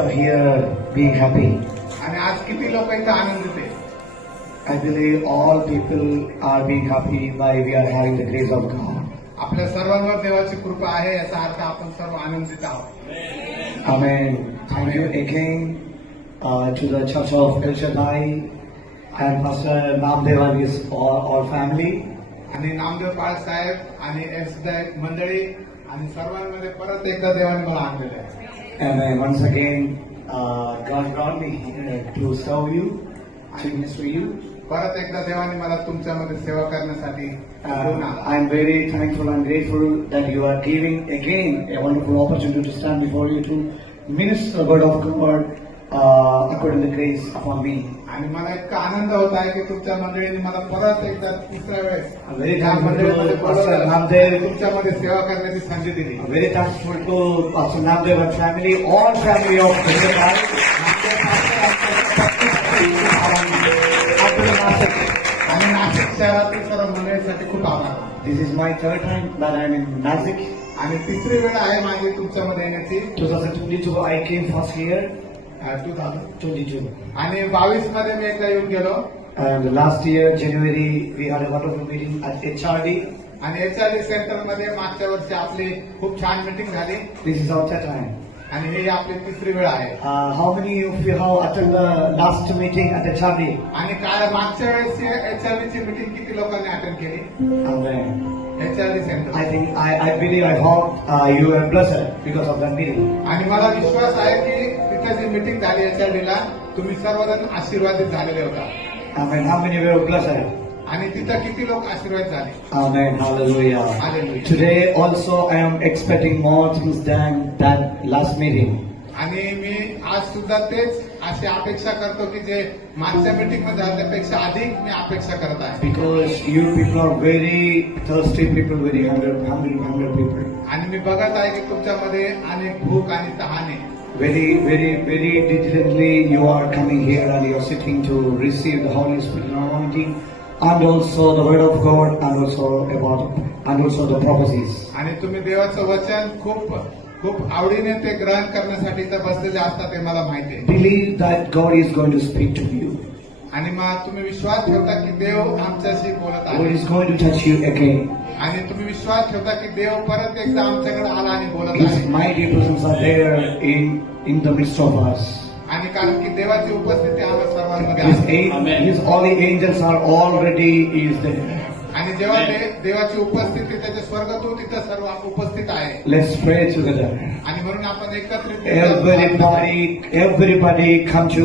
are here being happy? आणि आज किती लोक इथं आनंदित आहे? I believe all people are being happy by we are having the grace of God. आपल्या सर्वांवर देवाची कृपा आहे याचा अर्थ आपण सर्व आनंदित आहोत. Amen. Thank you again to the Church of El Shaddai and Pastor Namdev and his all family. आणि नामदेव पाळ साहेब आणि एसदाय मंडळी आणि सर्वांमध्ये परत एकदा देवाने मला आणलेलं आहे. And once again, God brought me here to serve you, to minister you. परत एकदा देवाने मला तुमच्यामध्ये सेवा करण्यासाठी घेऊन आला. I am very thankful and grateful that you are giving again a wonderful opportunity to stand before you to minister the word of God according to the grace upon me. आणि मला इतका आनंद होत आहे की तुमच्या मंडळीने मला परत एकदा तिसऱ्या वेळेस I'm very या thankful मंडळीमध्ये to Pastor Namdev. तुमच्यामध्ये सेवा करण्याची संधी दिली. I'm very thankful to Pastor Namdev and family, all family of El Shaddai. आणि नाशिक शहरातील सर्व मंडळीसाठी खूप आभार. This is my third time that I am in Nashik. आणि तिसरी वेळ आहे माझी तुमच्यामध्ये येण्याची. 2022 I came first here. 2022 22. आणि 22 मध्ये मी एकदा येऊन गेलो. And last year January we had a wonderful meeting at HRD. आणि एचआरडी सेंटर मध्ये मागच्या वर्षी आपली खूप छान मीटिंग झाली. This is our third time. आणि ही आपली तिसरी वेळ आहे. How many of you have attended the last meeting at HRD? आणि काय मागच्या वेळेस एचआरडीची मीटिंग किती लोकांनी अटेंड केली? Amen. HRD centre. I think I believe I hope you are blessed because of that meeting. आणि मला विश्वास आहे की तिथे जी मीटिंग झाली एचआरडीला तुम्ही सर्वजण आशीर्वादित झालेले होता. Amen. How many were blessed? आणि तिथं किती लोक आशीर्वाद झाले? Amen. Hallelujah. Hallelujah. Today also I am expecting more things than that last meeting. आणि मी आज सुद्धा तेच अशी अपेक्षा करतो की जे मागच्या मीटिंग मध्ये झालं त्यापेक्षा अधिक मी अपेक्षा करत आहे. Because you people are very thirsty people, very hungry people. आणि मी बघत आहे की तुमच्यामध्ये अनेक भूक आणि तहाने. Very diligently you are coming here and you are sitting to receive the Holy Spirit anointing and also the word of God and also the prophecies. आणि तुम्ही देवाचं वचन खूप आवडीने ते ग्रहण करण्यासाठी तर बसलेले असतात हे मला माहिती आहे. Believe that God is going to speak to you. आणि मग तुम्ही विश्वास ठेवता की देव आमच्याशी बोलत God आहे. is going to touch you again. आणि तुम्ही विश्वास ठेवता की देव परत एकदा आमच्याकडे आला आणि बोलत His आहे. mighty presence are there in the midst of us. आणि कारण की देवाची उपस्थिती आम्हा सर्वांमध्ये His, आहे. his all the angels are already is there. आणि जेव्हा देवाची उपस्थिती त्याचे स्वर्गदूत तिथं सर्व उपस्थित आहे. Let's pray together. आणि म्हणून आपण एकत्रित Everybody come to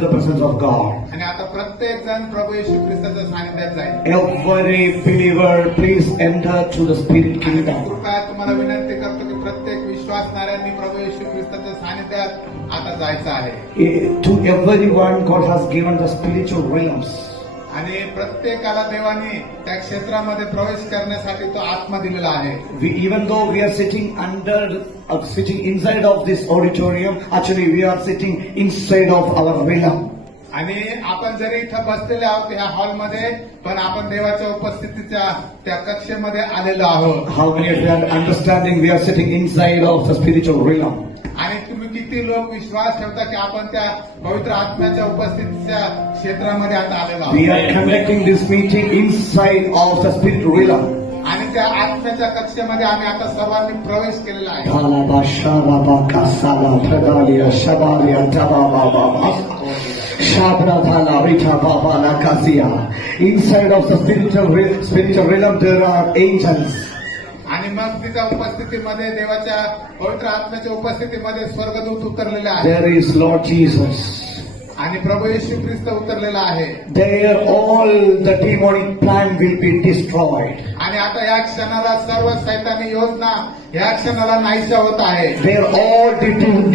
the presence of God. आणि आता प्रत्येक जण प्रभू येशू ख्रिस्ताच्या सानिध्यात जाईल. Every believer, please enter to the spirit kingdom. कृपया तुम्हाला विनंती करतो की प्रत्येक विश्वासणाऱ्यांनी प्रभू येशू ख्रिस्ताच्या सानिध्यात आता जायचं आहे. To everyone, God has given the spiritual realms. आणि प्रत्येकाला देवाने त्या क्षेत्रामध्ये प्रवेश करण्यासाठी तो आत्मा दिलेला आहे. Even though we are sitting inside of this auditorium, actually we are sitting inside of our realm. आणि आपण जरी इथं बसलेले आहोत ह्या हॉलमध्ये पण आपण देवाच्या उपस्थितीच्या त्या कक्षेमध्ये आलेलो आहोत. How many of you are understanding we are sitting inside of the spiritual realm? आणि तुम्ही किती लोक विश्वास ठेवता की आपण त्या पवित्र आत्म्याच्या उपस्थितीच्या क्षेत्रामध्ये आता आलेलो आहोत. We are conducting this meeting inside of the spiritual realm. आणि त्या आत्म्याच्या कक्षेमध्ये आम्ही आता सर्वांनी प्रवेश केलेला आहे. Inside of the spiritual realm there are angels. आणि मग तिच्या उपस्थितीमध्ये देवाच्या पवित्र आत्म्याच्या उपस्थितीमध्ये स्वर्गदूत उतरलेले आहेत. There is Lord Jesus. आणि प्रभू येशू ख्रिस्त उतरलेला आहे. There all the demonic plan will be destroyed. आणि आता या क्षणाला सर्व सैतानी योजना या क्षणाला नाहीशा होत आहे. There all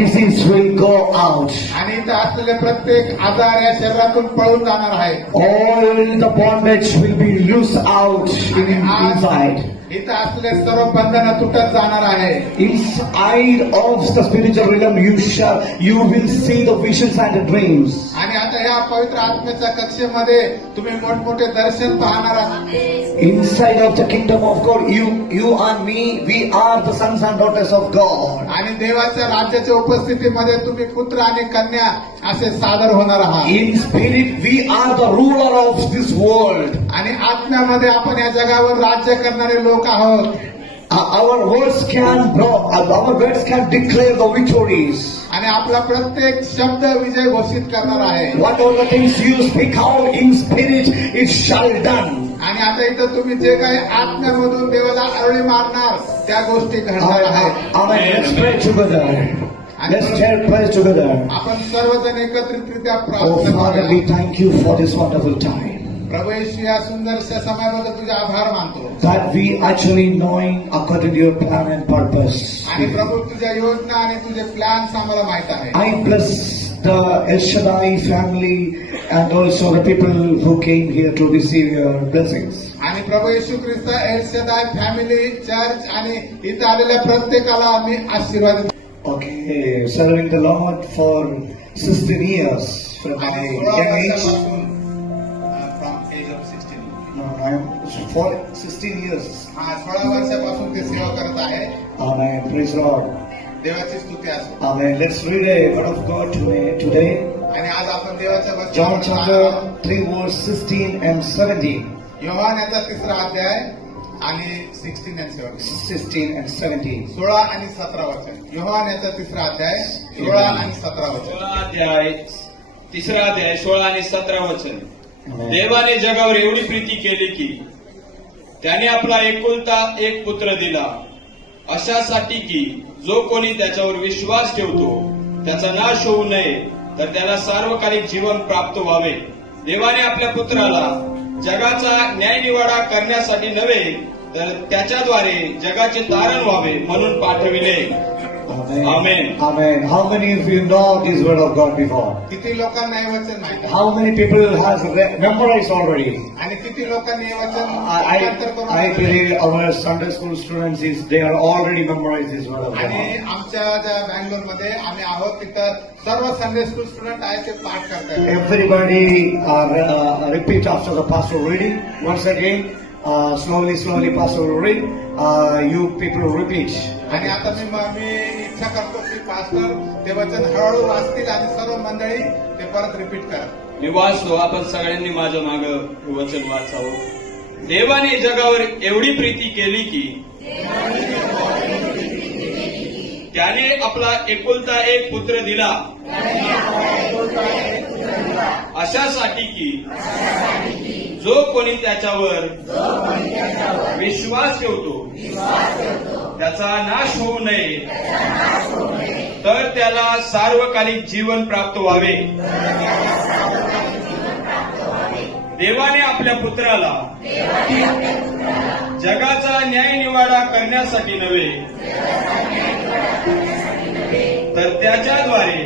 disease will go out. आणि इथं असलेले प्रत्येक आजार या शरीरातून पळून जाणार आहे. All the bondage will be loose out inside. इथं असलेले सर्व बंधनं तुटत जाणार आहे. Inside of the spiritual realm you will see the visions and the dreams. आणि आता या पवित्र आत्म्याच्या कक्षेमध्ये तुम्ही मोठमोठे दर्शन पाहणार आहात. Inside of the kingdom of God, you and me, we are the sons and daughters of God. आणि देवाच्या राज्याच्या उपस्थितीमध्ये तुम्ही पुत्र आणि कन्या असे सादर होणार आहात. In spirit, we are the ruler of this world. आणि आत्म्यामध्ये आपण या जगावर राज्य करणारे लोक आहोत. Our words can declare the victories. आणि आपला प्रत्येक शब्द विजय घोषित करणार आहे. Whatever the things you speak out in spirit, it shall done. आणि आता इथं तुम्ही जे काही आत्म्यामधून देवाला आरळी मारणार त्या गोष्टी घडणार आहेत. Amen. Let's pray together. Let's share praise together. आपण सर्वजण एकत्रितरित्या Oh प्रार्थना Father, करूया. we thank you for this wonderful time. प्रभू येशू या सुंदरशा समयाबद्दल तुझे आभार मानतो. That we actually knowing according to your plan and purpose. आणि प्रभू तुझ्या योजना आणि तुझे प्लॅन्स आम्हाला माहित आहे. I bless the El Shaddai family and also the people who came here to receive your blessings. आणि प्रभू येशू ख्रिस्त एल शदाय फॅमिली चर्च आणि इथं आलेल्या प्रत्येकाला आम्ही आशीर्वाद देतो. Okay, serving the Lord for 16 years from my आणि young 16 age. वर्षापासून from age of 16. No, I'm for 16 years. 16 वर्षापासून ते सेवा करत आहे. Amen. Praise the Lord. देवाची स्तुती असो. Amen. Let's read a word of God today. आणि आज आपण देवाच्या John वचनावर chapter 3 verse 16 and 17. Yohan याचा 3रा अध्याय आणि 16 and 17. 16 and 17. 16 आणि 17 वचन. योहान याचा 3रा अध्याय 16 आणि 17 वचन. 3रा अध्याय 16 आणि 17 वचन. Amen. देवाने जगावर एवढी प्रीती केली की त्याने आपला एकुलता एक पुत्र दिला, अशासाठी की जो कोणी त्याच्यावर विश्वास ठेवतो त्याचा नाश होऊ नये, तर त्याला सार्वकालिक जीवन प्राप्त व्हावे. देवाने आपल्या पुत्राला जगाचा न्यायनिवाडा करण्यासाठी नव्हे, तर त्याच्याद्वारे जगाचे तारण व्हावे म्हणून पाठविले. Amen. Amen. Amen. How many of you know this word of God before? किती लोकांना हे वचन माहिती आहे? How many people has memorized already? आणि किती लोकांनी हे वचन I रूपांतर करून believe our Sunday school students they are already memorized this word of आणि God. आमच्या ज्या बँगलोरमध्ये आम्ही आहोत तिथं सर्व संडे स्कूल स्टुडंट आहे ते पाठ करतात. Everybody repeat after the pastor reading once again. Slowly pastor will read. You people repeat. आणि आता मी इच्छा करतो की पास्टर ते वचन हळूहळू वाचतील आणि सर्व मंडळी ते परत रिपीट करा. मी वाचतो, आपण सगळ्यांनी माझ्या माग वचन वाचावं. देवाने जगावर एवढी प्रीती केली की त्याने आपला एकुलता एक पुत्र दिला, अशासाठी की जो कोणी त्याच्यावर विश्वास ठेवतो त्याचा नाश होऊ नये, तर त्याला सार्वकालिक जीवन प्राप्त व्हावे. देवाने आपल्या पुत्राला जगाचा न्यायनिवाडा करण्यासाठी नव्हे, तर त्याच्याद्वारे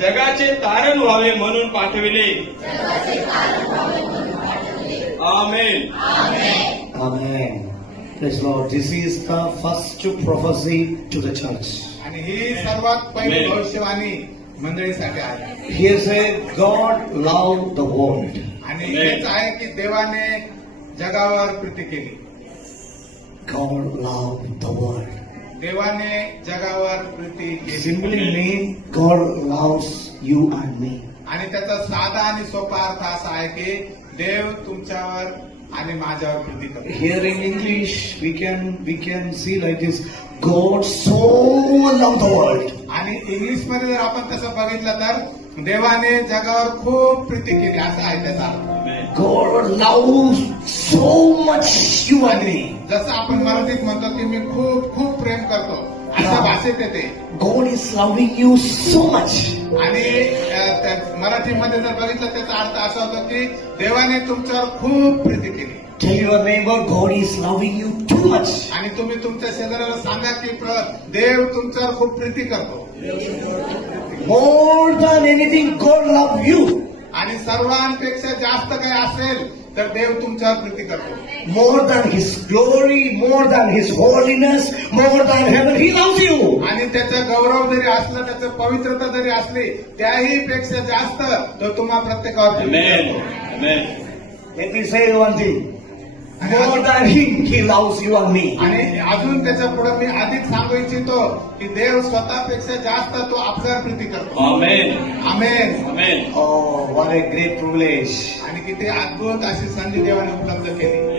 जगाचे तारण व्हावे म्हणून पाठविले. आमेन. Amen. Praise the Lord. This is the first prophecy to the church. आणि ही सर्वात पहिली Amen. भविष्यवाणी मंडळीसाठी आहे. Here said God loved the world. आणि Amen. हेच आहे की देवाने जगावर प्रीती केली. God loved the world. देवाने जगावर प्रीती Simply केली. mean God loves you and me. आणि त्याचा साधा आणि सोपा अर्थ असा आहे की देव तुमच्यावर आणि माझ्यावर प्रीती करतो. Here in English we can see like this. God so loved the world. आणि इंग्लिश मध्ये जर आपण तसं बघितलं तर देवाने जगावर खूप प्रीती केली असं आहे त्याचा अर्थ. God loves so much you and me. जसं आपण मराठीत म्हणतो की मी खूप खूप प्रेम करतो अशा भाषेत येते. God is loving you so much. आणि त्या मराठीमध्ये जर बघितलं त्याचा अर्थ असा होतो की देवाने तुमच्यावर खूप प्रीती केली. Tell your neighbor God is loving you too much. आणि तुम्ही तुमच्या शेजाऱ्याला सांगा की देव तुमच्यावर खूप प्रीती करतो. More than anything God loves you. आणि सर्वांपेक्षा जास्त काही असेल तर देव तुमच्यावर प्रीती करतो. More than His glory, more than His holiness, more than heaven, He loves you. आणि त्याचं गौरव जरी असलं, त्याचं पवित्रता जरी असली, त्याही पेक्षा जास्त तो तुम्हा प्रत्येकावर प्रीती Amen. करतो. Amen. Let me say one thing. More than him, he loves you and me. आणि अजून त्याच्या पुढे मी अधिक सांगू इच्छितो की देव स्वतःपेक्षा जास्त तो आपल्यावर प्रीती करतो. आमेन. आमेन. आमेन. Oh, what a great privilege. आणि किती अद्भुत अशी संधी देवाने उपलब्ध केली.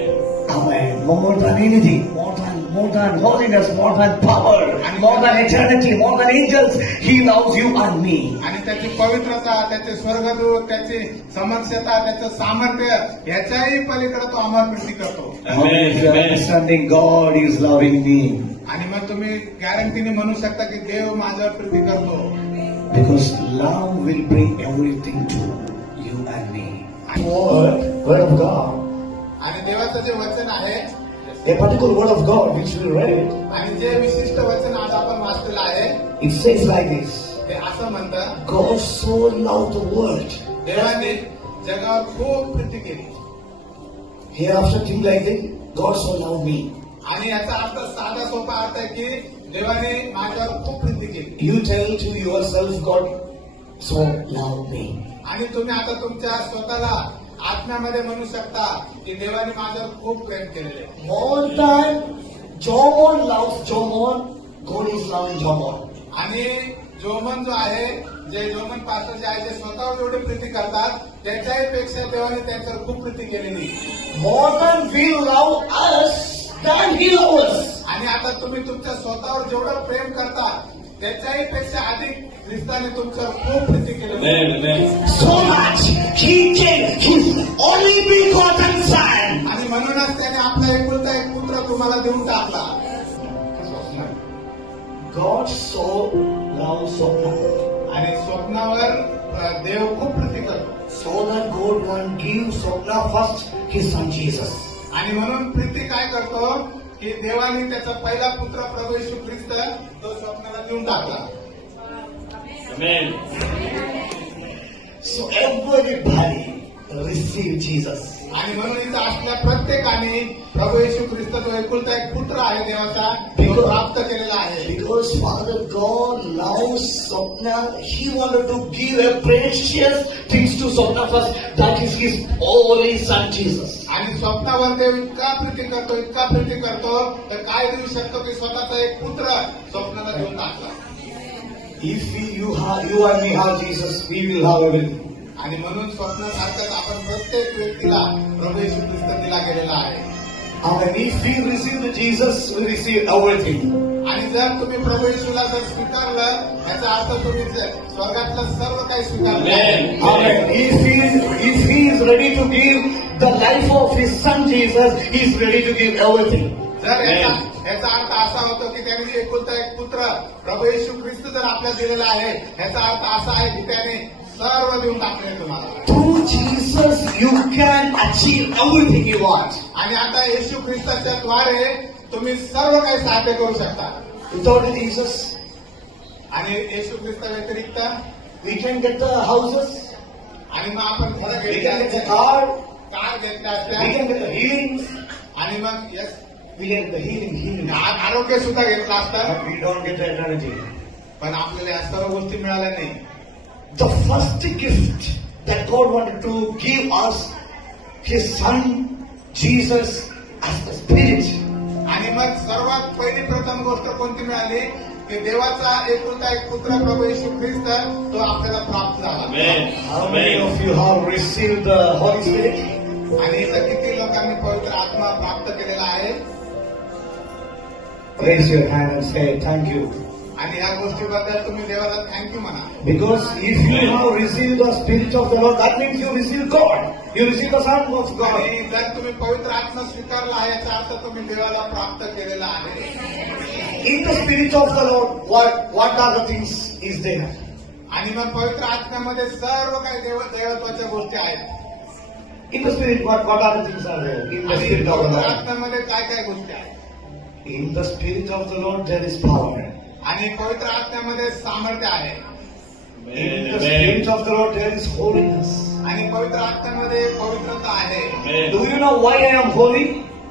Amen. More than anything, more than holiness, more than power, more than eternity, more than angels, he loves you and me. आणि त्याची पवित्रता, त्याचे स्वर्गदूत, त्याची समक्षता, त्याचं सामर्थ्य याच्याही पलीकडे तो आम्हाला प्रीती करतो. How is your understanding? God is loving me. आणि मग तुम्ही गॅरंटीने म्हणू शकता की देव माझ्यावर प्रीती करतो. Because love will bring everything to you and me. Word of God. आणि देवाचं जे वचन आहे A particular word of God which we read, आणि जे विशिष्ट वचन आज आपण वाचलेलं आहे it says like this. ते असं म्हणतं, God so loved the world. देवाने जगावर खूप प्रीती केली. Here after thing like this, God so loved me. आणि याचा अर्थ साधा सोपा अर्थ आहे की देवाने माझ्यावर खूप प्रीती केली. You tell to yourself, God so loved me. आणि तुम्ही आता तुमच्या स्वतःला आत्म्यामध्ये म्हणू शकता की देवाने माझ्यावर खूप प्रेम केलेले. More than John loves John, God is loving John. आणि जोमन जो आहे, जे जोमन पास्टर जे आहे ते स्वतःवर जेवढी प्रीती करतात त्याच्याही पेक्षा देवाने त्यांच्यावर खूप प्रीती केलेली. More than we love us, than he loves us. आणि आता तुम्ही तुमच्या स्वतःवर जेवढं प्रेम करता त्याच्याही पेक्षा अधिक ख्रिस्ताने तुमच्यावर खूप प्रीती केलेली. आमेन. आमेन. So much, he gave his only begotten son. आणि म्हणूनच त्याने आपला एकुलता एक पुत्र तुम्हाला देऊन टाकला. God so loved Swapna. आणि स्वप्नावर देव खूप प्रीती करतो. So that God won't give Swapna first his son Jesus. आणि म्हणून प्रीती काय करतो की देवाने त्याचा पहिला पुत्र प्रभू येशू ख्रिस्त तो स्वप्नाला देऊन टाकला. आमेन. So everybody receive Jesus. आणि म्हणून इथं असल्या प्रत्येकाने प्रभू येशू ख्रिस्त जो एकुलता एक पुत्र आहे देवाचा तो प्राप्त केलेला आहे. Because Father God loves Swapna, he wanted to give a precious things to Swapna first. That is his only son Jesus. आणि स्वप्नावर देव इतका प्रीती करतो तर काय देऊ शकतो की स्वतःचा एक पुत्र स्वप्नाला देऊन टाकला. If you and me have Jesus, we will have everything. आणि म्हणून स्वप्नासारखंच आपण प्रत्येक व्यक्तीला प्रभू येशू ख्रिस्त दिला गेलेला आहे. And if we receive the Jesus, we receive everything. आणि जर तुम्ही प्रभू येशूला जर स्वीकारलं याचा अर्थ तुम्ही स्वर्गातलं सर्व काही स्वीकारलं. आमेन. Amen. If he is ready to give the life of his son Jesus, he is ready to give everything. जर याचा अर्थ असा होतो की त्याने एकुलता एक पुत्र प्रभू येशू ख्रिस्त जर आपल्याला दिलेला आहे याचा अर्थ असा आहे की त्याने सर्व देऊन टाकले तुम्हाला. Through Jesus, you can achieve everything you want. आणि आता येशू ख्रिस्ताच्या द्वारे तुम्ही सर्व काही साध्य करू शकता. Without Jesus, आणि येशू ख्रिस्ता व्यतिरिक्त we can get the houses, आणि मग आपण घरं we घेतल्या can get the असत्या, car, कार घेतल्या we असत्या can get the healings, आणि मग yes we can get the healing. आरोग्य सुद्धा घेतलं असतं. But we don't get the eternity. पण आपल्याला या सर्व गोष्टी मिळाल्या नाही. The first gift that God wanted to give us, his son Jesus as the Spirit. आणि मग सर्वात पहिली प्रथम गोष्ट कोणती मिळाली की देवाचा एकुलता एक पुत्र प्रभू येशू ख्रिस्त तो आपल्याला प्राप्त झाला. आमेन. How many of you have received the Holy Spirit? आणि इथं किती लोकांनी पवित्र आत्मा प्राप्त केलेला आहे. Raise your hand and say thank you. आणि ह्या गोष्टीबद्दल तुम्ही देवाला थँक्यू म्हणा. Because if you have received the Spirit of the Lord, that means you receive God. You receive the Son of God. आणि जर तुम्ही पवित्र आत्मा स्वीकारला आहे याचा अर्थ तुम्ही देवाला प्राप्त केलेला आहे. In the Spirit of the Lord, what are the things is there? आणि मग पवित्र आत्म्यामध्ये सर्व काही देवत्वाच्या गोष्टी आहेत. In the Spirit, what are the things are there? In the आणि Spirit of the पवित्र Lord. आत्म्यामध्ये काय काय गोष्टी आहेत. In the Spirit of the Lord, there is power. आणि पवित्र आत्म्यामध्ये सामर्थ्य आहे. In the Spirit of the Lord, there is holiness. आणि पवित्र आत्म्यामध्ये पवित्रता आहे. Do you know why I am holy?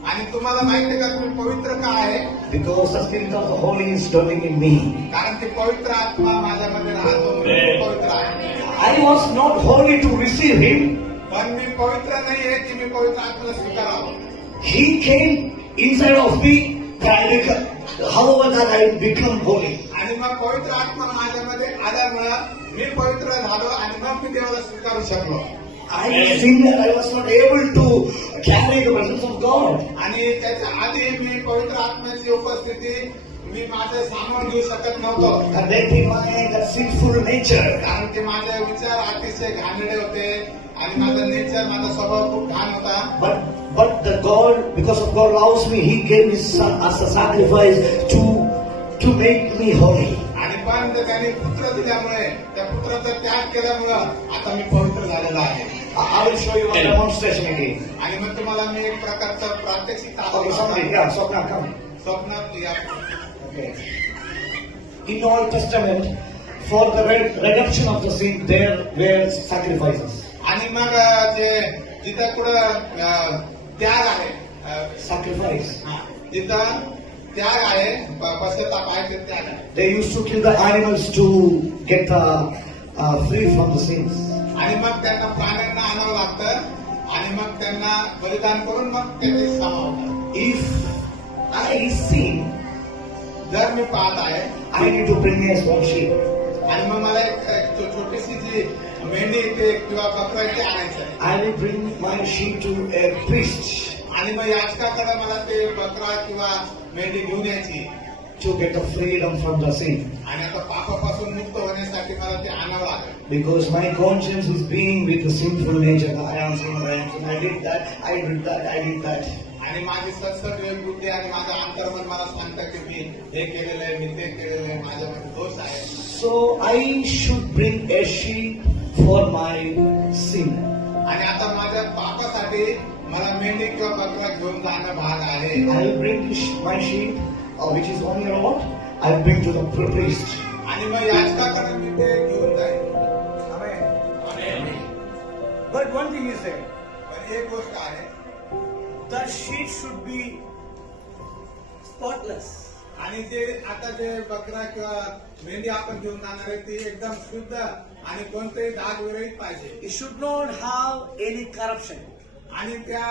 आणि तुम्हाला माहिती का तुम्ही पवित्र का आहे. Because the Spirit of the Holy is dwelling in me. कारण की पवित्र आत्मा माझ्यामध्ये राहतो म्हणून मी पवित्र आहे. I was not holy to receive Him. पण मी पवित्र नाहीये की मी पवित्र आत्म्याला स्वीकारावं. He came inside of me, that I become, however that I become holy. आणि मग पवित्र आत्मा माझ्यामध्ये आल्यामुळं मी पवित्र झालो आणि मग मी देवाला स्वीकारू शकलो. I was sinner, I was not able to carry the presence of God. आणि त्याच्या आधी मी पवित्र आत्म्याची उपस्थिती मी माझं सामावून घेऊ शकत नव्हतो. And then in my that sinful nature, कारण ते माझे विचार अतिशय घाणेरडे होते आणि माझा नेचर माझा स्वभाव खूप घाण होता. but the God, because of God loves me, He gave His Son as a sacrifice to make me holy. आणि पण त्याने पुत्र दिल्यामुळे त्या पुत्राचा त्याग केल्यामुळं आता मी पवित्र झालेला आहे. I will show you one demonstration again. आणि मग तुम्हाला मी एक प्रकारचं प्रात्यक्षिक Okay, somebody, दाखवतो. yeah, Swapna, come. स्वप्नात या Okay. In Old Testament, for the redemption of the sin, there were sacrifices. आणि मग जे जिथं कुठं त्याग आहे Sacrifice. जिथं त्याग आहे पश्चाताप आहे ते त्याग आहे. They used to kill the animals to get free from the sins. आणि मग त्यांना प्राण्यांना आणावं लागतं आणि मग त्यांना बलिदान करून मग त्याची समावतात. If I sin, जर मी पाहत आहे I need to bring a small sheep. आणि मग मला एक छोटीशी जी मेंढी ते किंवा बकरा ते आणायचं आहे I will bring my sheep to a priest आणि मग याचकाकडे मला ते बकरा किंवा मेंढी घेऊन यायची to get the freedom from the sin. आणि आता पापापासून मुक्त होण्यासाठी मला ते आणावं लागेल. Because my conscience is being with the sinful nature. I am sinner, I did that, I did that, I did that. आणि माझी सत्सद बुद्धी आणि माझं अंतर्मन मला सांगतं की मी हे केलेलं आहे, मी ते केलेलं आहे, माझ्यामध्ये दोष आहे. So I should bring a sheep for my sin. आणि आता माझ्या पापासाठी मला मेंढी किंवा बकरा घेऊन जाणं भाग आहे. I will bring my sheep, which is 1 year old, I will bring to the priest. आणि मग याचकाकडे मी ते घेऊन जाईल. But one thing is there, पण एक गोष्ट आहे, the sheep should be spotless. आणि जे आता जे बकरा किंवा मेंढी आपण घेऊन जाणार आहे ती एकदम शुद्ध आणि कोणतेही डाग विरहित पाहिजे. It should not have any corruption. आणि त्या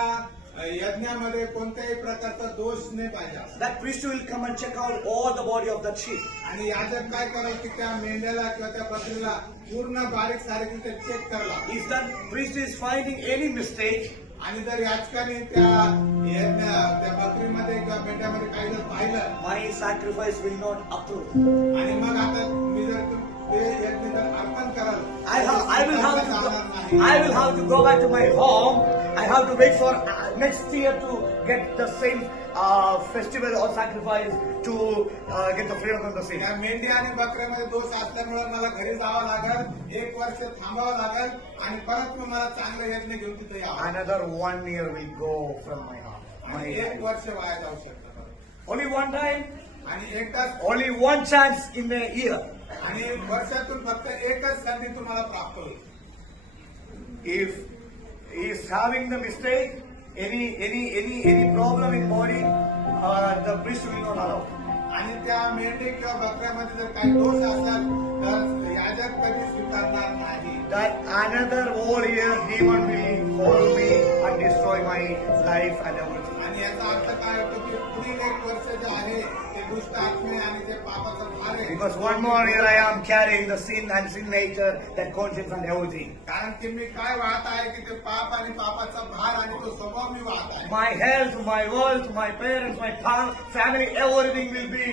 यज्ञामध्ये कोणत्याही प्रकारचा दोष नाही पाहिजे. That priest will come and check out all the body of that sheep. आणि याच्यात काय करावं की त्या मेंढ्याला किंवा त्या बकरीला पूर्ण बारीक सारीक चेक करायला. If that priest is finding any mistake, आणि जर याचकाने त्या बकरीमध्ये किंवा मेंढ्यामध्ये काही जर पाहिलं my sacrifice will not approve. आणि मग आता मी जर ते यज्ञ जर अर्पण कराल I will have to go back to my home. I have to wait for next year to get the same festival or sacrifice to get the freedom from the sin. त्या मेंढी आणि बकऱ्यामध्ये दोष असल्यामुळे मला घरी जावं लागेल, 1 वर्ष थांबावं लागेल आणि परत मग मला चांगलं यज्ञ घेऊन तिथे यावं. Another 1 year will go from my heart. आणि 1 वर्ष वाया जाऊ शकतं. Only one time, आणि एकदाच only one chance in a year. आणि वर्षातून फक्त एकच संधी तुम्हाला प्राप्त होईल. If he is having the mistake, any problem in body, the priest will not allow. आणि त्या मेंढी किंवा बकऱ्यामध्ये जर काही दोष असेल तर याजक कधी स्वीकारणार नाही. That another whole year demon will follow me and destroy my life and everything. आणि याचा अर्थ काय होतो की पुढील 1 वर्ष जे आहे ते दुष्ट आत्मे आणि ते पापाचा भार आहे. Because one more year I am carrying the sin and sin nature, that conscience and everything. कारण की मी काय वाहत आहे की ते पाप आणि पापाचा भार आणि तो स्वभाव मी वाहत आहे. My health, my wealth, my parents, my family, everything will be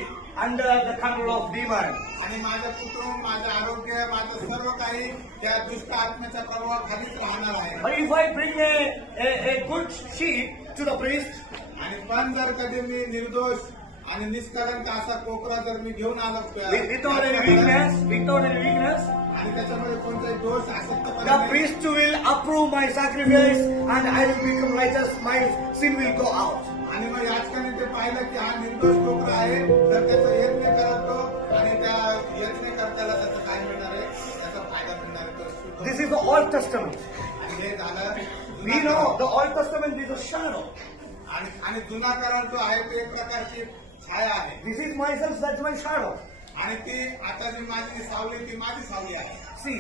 under the control of demon. आणि माझं कुटुंब, माझं आरोग्य, माझं सर्व काही त्या दुष्ट आत्म्याच्या प्रभावाखालीच राहणार आहे. But if I bring a good sheep to the priest, आणि पण जर कधी मी निर्दोष आणि निष्कलंक असा कोकरा जर मी घेऊन आलो without any weakness, आणि त्याच्यामध्ये कोणताही दोष the आसक्तपणा नाही, priest will approve my sacrifice and I will become righteous, my sin will go out. आणि मग याचकाने ते पाहिलं की हा निर्दोष कोकरा आहे तर त्याचा यज्ञ करतो आणि त्या यज्ञ करताना त्याचं काय मिळणार आहे, त्याचा फायदा मिळणार आहे. तो शुद्ध. This is the Old Testament. आणि हे झालं We know the Old Testament is a shadow. आणि जुना करार जो आहे तो एक प्रकारची छाया आहे. This is myself, that's my shadow. आणि ती आता जी माझी सावली ती माझी सावली आहे. See,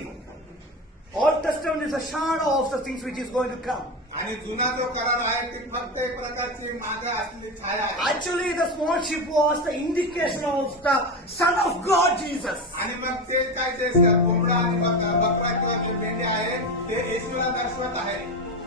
Old Testament is a shadow of the things which is going to come. आणि जुना जो करार आहे ती फक्त एक प्रकारची मागे असलेली छाया आहे. Actually, the small sheep was the indication of the Son of God, Jesus. आणि मग ते काय ते कोंबडा आणि बकरा किंवा जे मेंढे आहे ते येशूला दर्शवत आहे.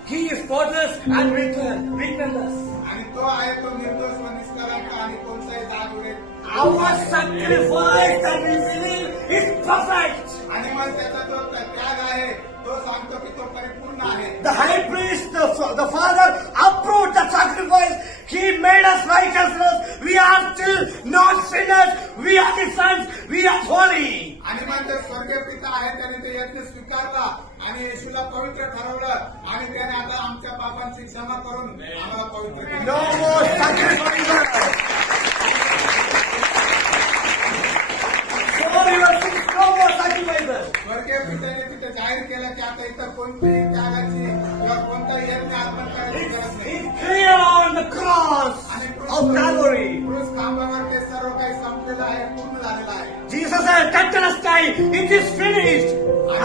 He is spotless and weakness. आणि तो आहे तो निर्दोष व निष्कलंक आणि कोणताही दाग उरे. Our sacrifice that we believe is perfect. आणि मग त्याचा जो त्याग आहे तो सांगतो की तो परिपूर्ण आहे. The high priest, the Father approved the sacrifice. He made us righteousness. We are still not sinners. We are His sons. We are holy. आणि मग ते स्वर्गीय पिता आहे त्याने ते यज्ञ स्वीकारला आणि येशूला पवित्र ठरवलं आणि त्याने आता आमच्या पापांची क्षमा करून आम्हाला पवित्र केलं. No more sacrifices. So you are saying no more sacrifices. स्वर्गीय पित्याने तिथे जाहीर केलं की आता इथं कोणतीही त्यागाची किंवा कोणताही यज्ञ अर्पण करायची गरज नाही. It's clear on the cross आणि of Calvary. क्रूस खांबावर ते सर्व काही संपलेलं आहे, पूर्ण झालेलं आहे. Jesus has tetelestai. It is finished.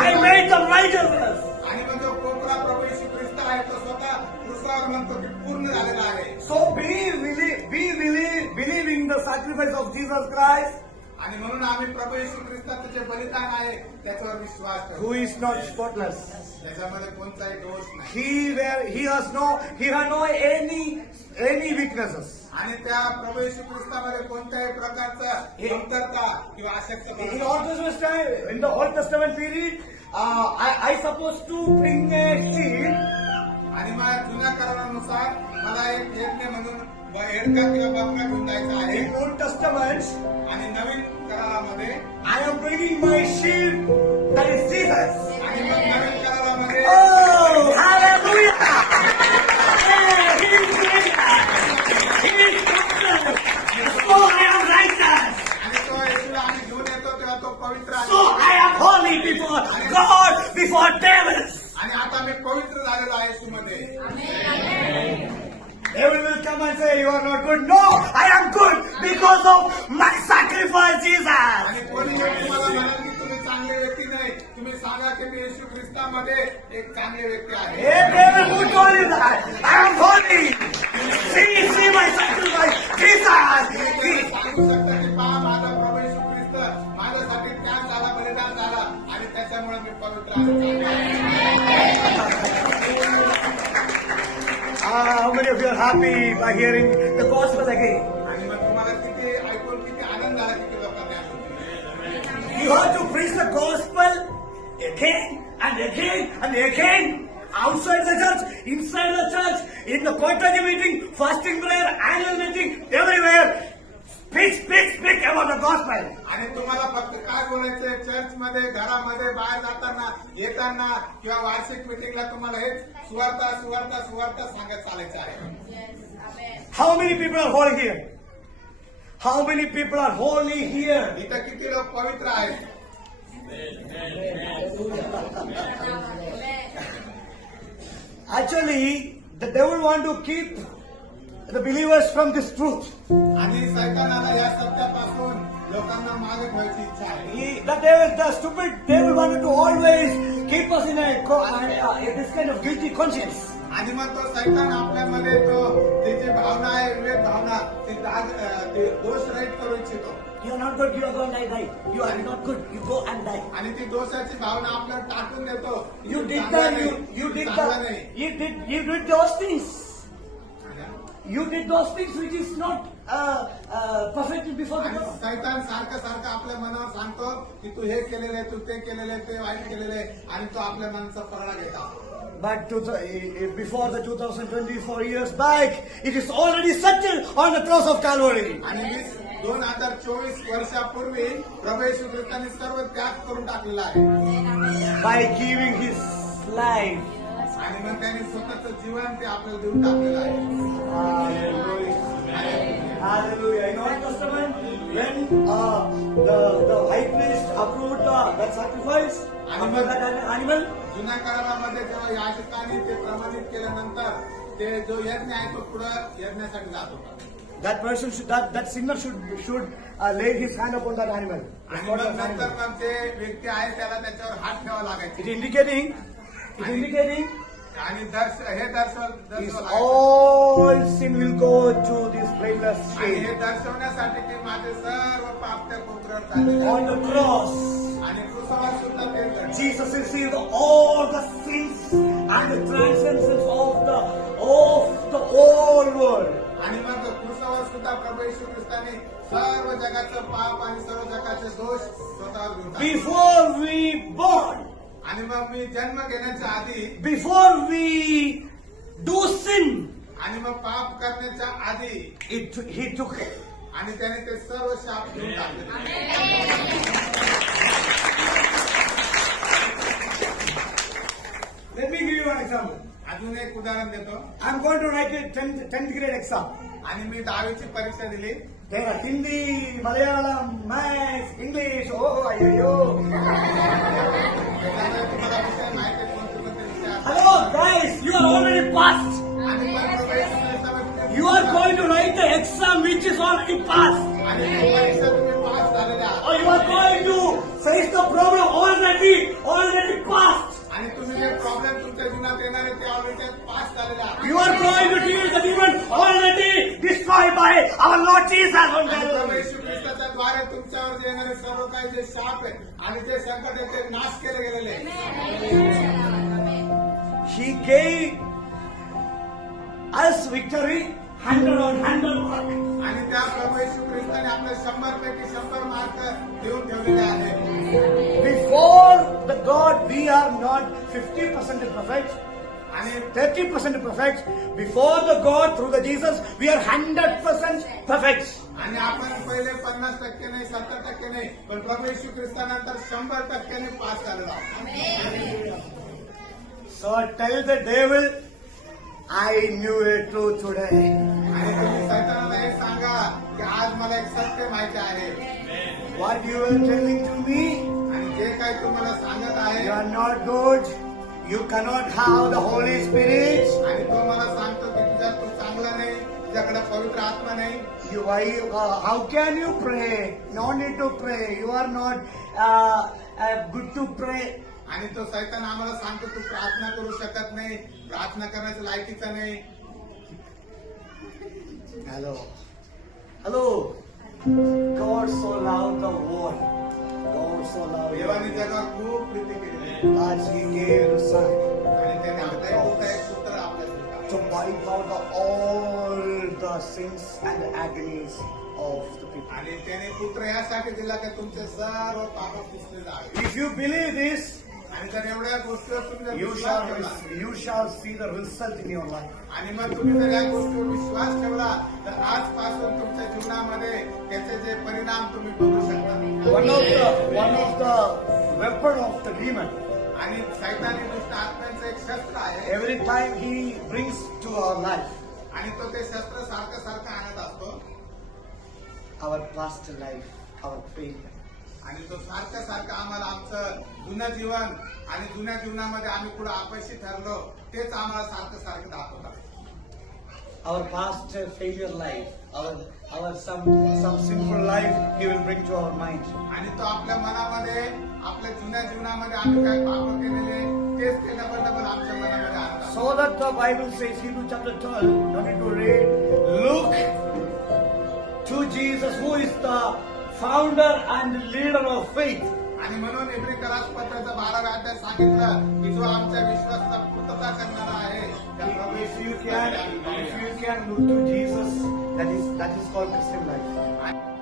I made them righteousness. आणि मग जो कोपरा प्रभू येशू ख्रिस्त आहे तो स्वतः क्रूसावर म्हणतो की पूर्ण झालेला आहे. So believing the sacrifice of Jesus Christ, आणि म्हणून आम्ही प्रभू येशू ख्रिस्ताचं जे बलिदान आहे त्याच्यावर विश्वास who ठेवतो. is not spotless. त्याच्यामध्ये कोणताही दोष नाही. He had no any weaknesses. आणि त्या प्रभू येशू ख्रिस्तामध्ये कोणत्याही प्रकारचं कमतरता किंवा In अशक्तपणा Old Testament time, in the Old Testament period, I supposed to bring a sheep. आणि मला जुन्या करारानुसार मला एक यज्ञ म्हणून हेडका किंवा बकरा घेऊन जायचा आहे. In Old Testament, आणि नवीन करारामध्ये I am bringing my sheep. That is Jesus. आणि मग नवीन करारामध्ये Oh, hallelujah! Hey, he is great. He is spotless. So I am righteous. आणि तो येशूला आम्ही घेऊन येतो तेव्हा तो पवित्र So आहे. I am holy before God, before devils. आणि आता मी पवित्र झालेलो आहे येशूमध्ये. Devil will come and say, you are not good. No, I am good because of my sacrifice, Jesus. आणि कोणी जर तुम्हाला म्हणाल की तुम्ही चांगले व्यक्ती नाही, तुम्ही सांगा की मी येशू ख्रिस्तामध्ये एक चांगले व्यक्ती आहे. Hey, devil, who told you that? I am holy. See my sacrifice, Jesus. तुम्ही सांगू शकता की पहा माझा प्रभू येशू ख्रिस्त माझ्यासाठी त्याग झाला, बलिदान झाला आणि त्याच्यामुळे मी पवित्र आहे. How many of you are happy by hearing the gospel again? आणि मग तुम्हाला किती ऐकून किती आनंद झाला किती लोकांनी ऐकून. You have to preach the gospel again and again and again. Outside the church, inside the church, in the quarterly meeting, fasting prayer, annual meeting, everywhere. Speak about the gospel. आणि तुम्हाला फक्त काय बोलायचंय चर्चमध्ये, घरामध्ये, बाहेर जाताना, येताना किंवा वार्षिक मिटिंगला तुम्हाला हेच सुवार्ता सांगत चालायचं आहे. How many people are holy here? How many people are holy here? इथं किती लोक पवित्र आहेत? Actually, the devil want to keep the believers from this truth. आणि सैतानाला या सत्यापासून लोकांना मागे ठेवायची इच्छा आहे. The stupid devil wanted to always keep us in this kind of guilty conscience. आणि मग तो सैतान आपल्यामध्ये तो त्याची भावना आहे, विवेक भावना, ते दोष रहित करू इच्छितो. You are not good, you are going to die. You are not good, you go and die. आणि ती दोषाची भावना आपल्याला टाकून देतो. You did चांगला that, नाही, you did चांगला that, नाही. you did those things. You did those things which is not perfected before the आणि Lord. सैतान सारखं आपल्या मनावर सांगतो की तू हे केलेलं आहे, तू ते केलेलं आहे, ते वाईट केलेलं आहे आणि तो आपल्या मनाचा फरळा घेतो. But before the 2024 years back, it is already settled on the cross of Calvary. आणि 2024 वर्षापूर्वी प्रभू येशू ख्रिस्ताने सर्व त्याग करून टाकलेला आहे. By giving His life. आणि मग त्याने स्वतःचं जीवन ते आपल्याला देऊन टाकलेलं आहे. Hallelujah. In Old Testament, when the high priest approved that sacrifice, approved that animal, जुन्या करारामध्ये जेव्हा याजकाने ते प्रमाणित केल्यानंतर ते जो यज्ञ आहे तो पुढे यज्ञासाठी जात होता. that person that sinner should lay his hand upon that animal. आणि मग नंतर मग ते व्यक्ती आहे त्याला त्याच्यावर हात ठेवावा लागायचा. It indicating आणि हे is दर्शवलं all sin will go to this blameless आणि हे shame. दर्शवण्यासाठी की माझे सर्व पाप त्या कोपऱ्यावर चालले On the cross, आणि क्रूसावर सुद्धा ते घडले. Jesus received all the sins and the transcendence of the whole world. आणि मग क्रूसावर सुद्धा प्रभू येशू ख्रिस्ताने सर्व जगाचं पाप आणि सर्व जगाचे दोष स्वतःवर घेऊन टाकले. Before we born, आणि मग मी जन्म घेण्याच्या आधी before we do sin, आणि मग पाप करण्याच्या आधी he took it. आणि त्याने ते सर्व शाप घेऊन टाकले. Let me give you an example. अजून एक उदाहरण देतो. I'm going to write a 10th grade exam. आणि मी 10वीची परीक्षा दिली. There are Hindi, Malayalam, Maths, English. Oh, ayo. त्याच्यामुळे तुम्हाला विषय माहिती आहे कोणते कोणते विषय आहेत. Hello, guys. You are already passed. आणि मग प्रभू येशू ख्रिस्तामध्ये You are going to write the exam which is already passed. आणि ती परीक्षा तुम्ही पास झालेले आहात. Or you are going to face the problem already passed. आणि तुम्ही जे प्रॉब्लेम तुमच्या जीवनात येणार आहे ते ऑलरेडी पास झालेले आहात. You are going to deal with the demon already destroyed by our Lord Jesus on आणि प्रभू Calvary. येशू ख्रिस्ताच्या द्वारे तुमच्यावर जे येणारे सर्व काही जे शाप आहे आणि जे संकट आहे ते नाश केले गेलेले आहे. He gave us victory 100 on 100 mark. आणि त्या प्रभू येशू ख्रिस्ताने आपले 100 पैकी 100 मार्क देऊन ठेवलेले आहेत. Before the God, we are not 50% perfect आणि 30% perfect. Before the God, through the Jesus, we are 100% perfect. आणि आपण पहिले 50% नाही 70% नाही पण प्रभू येशू ख्रिस्तानंतर 100% पास झालेलो आहोत. So tell the devil, I knew a truth today. आणि तुम्ही सैतानाला हे सांगा की आज मला एक सत्य माहिती आहे. What you are telling to me, आणि जे काही तुम्हाला सांगत आहे you are not good. You cannot have the Holy Spirit. आणि तो मला सांगतो की तुझ्या तू चांगला नाही तुझ्याकडे पवित्र आत्मा नाही. How can you pray? No need to pray. You are not good to pray. आणि तो सैतान आम्हाला सांगतो तू प्रार्थना करू शकत नाही प्रार्थना करण्याचं लायकीचं नाही. Hello. God so loved the world. God so loved the देवाने world. जगावर खूप प्रीती केली आहे. That He gave the Son आणि त्याने आपल्या पुत्र एक पुत्र आपल्या to wipe out all the sins and the agonies of the people. आणि त्याने पुत्र यासाठी दिला की तुमचे सर्व पाप पुसले जावे. If you believe this, आणि जर एवढ्या गोष्टीवर तुम्ही जर you विश्वास ठेवला you shall see the result in your life. आणि मग तुम्ही जर या गोष्टीवर विश्वास ठेवला तर आजपासून तुमच्या जीवनामध्ये त्याचे जे परिणाम तुम्ही बघू शकता. One of the weapon of the demon. आणि सैतानी दुष्ट आत्म्यांचं एक शस्त्र आहे Every time he brings to our life आणि तो ते शस्त्र सारखं सारखं आणत असतो our past life, our failure. आणि तो सारखं सारखं आम्हाला आमचं जुनं जीवन आणि जुन्या जीवनामध्ये आम्ही पुढे अपयशी ठरलो तेच आम्हाला सारखं सारखं दाखवतात. Our past failure life, our some sinful life, he will bring to our mind. आणि तो आपल्या मनामध्ये आपल्या जुन्या जीवनामध्ये आम्ही काय पाप केलेले तेच ते डबल डबल आमच्या मनामध्ये आणतात. So that the Bible says, Hebrew chapter 12, don't need to read, look to Jesus, who is the founder and leader of faith. आणि म्हणून इब्री पत्राचा 12वा अध्याय सांगितलं की जो आमच्या विश्वासाचा पूर्तता करणारा आहे त्या प्रभू If you येशू can ख्रिस्ताला आम्ही look पाहूया. to Jesus, that is called Christian life.